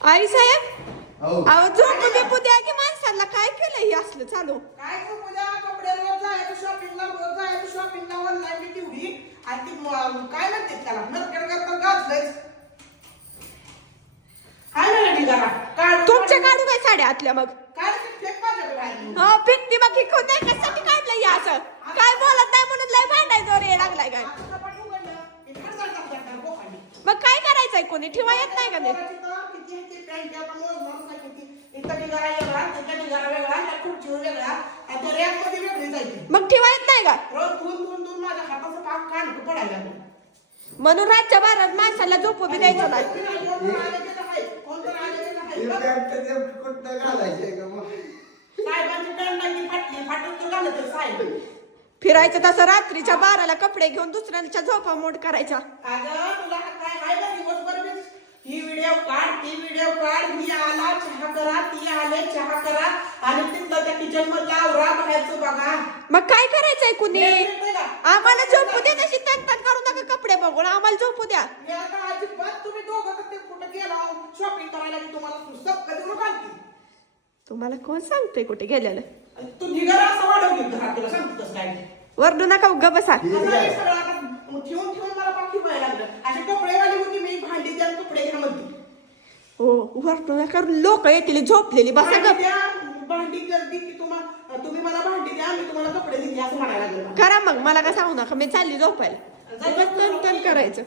आई साहेब हो. अहो झोपू द्या की माणसाला काय केलं हे असलं चालू काय उद्या कपड्यावर जायचं शॉपिंगला रोज जायचं शॉपिंगला ऑनलाईन तेवढी आणि ती काय म्हणते त्याला नरकड करता गाजलंय काय म्हणली जरा काढ तुमच्या काढू काय साड्या आतल्या मग काय फेक माझ्याकडे बाहेर हो पिकती मग ही कोण नाही कशासाठी काढलं हे असं काय बोलत नाही म्हणून लय भांडायचं रे लागलाय काय आता कपाट उघडलं की फार जातात बोकांनी मग काय करायचंय कोणी ठेवा येत नाही का ते किती आहे ते पॅन्ट आता मोजमाप काय किती इथं ढिगारा वेगळा तिथं ढिगारा वेगळा त्या खुर्चीवर वेगळा आणि त्या रॅकमध्ये वेगळी जायची मग ठेवा येत नाही का रोज धुवून माझ्या हाताचं पाक कान पडायला लागलं म्हणून रातच्या बारात माणसाला झोपू बी द्यायचं नाही हे पॅन्ट ते कुठं घालायचंय का मग? साहेबांची पॅन्ट नाही फाटली फाटून तर घालत साहेब फिरायचं तसं रात्रीच्या 12ला कपडे घेऊन दुसऱ्यांच्या झोपा मोड करायच्या अगं तुला काय काय ना दिवसभर मी ही व्हिडिओ काढ ती व्हिडिओ काढ मी आला चहा करा ती आले चहा करा आणि तिथलं त्या किचन मधला आवरा बाहेरचं बघा मग काय करायचंय कुणी येतंय का? आम्हाला झोपू द्या तशी तन करू नका कपडे बघून आम्हाला झोपू द्या मी आता अजिबात तुम्ही दोघं तर ते कुठं गेला शॉपिंग करायला की तुम्हाला पुस्तक कधी आणते तुम्हाला कोण सांगतोय कुठे गेलेलं तू निघाला असं वाढव घेत घरात तुला सांगतो कसं काय वरडू नका उगा बसा असं हे सगळं आता ठेवून मला पाठी व्हायला लागलं अशी कपडेवाली होती मी भांडी द्या कपडे घ्या म्हणते हो वरडू नका लोक येतील झोपलेली बसा भांडी गप द्या भांडी करते की तुम्ही मला भांडी द्या मी तुम्हाला कपडे देते असं म्हणायला लागलं करा मग मला का सांगू नका मी चालली झोपायला उगाच तन करायचं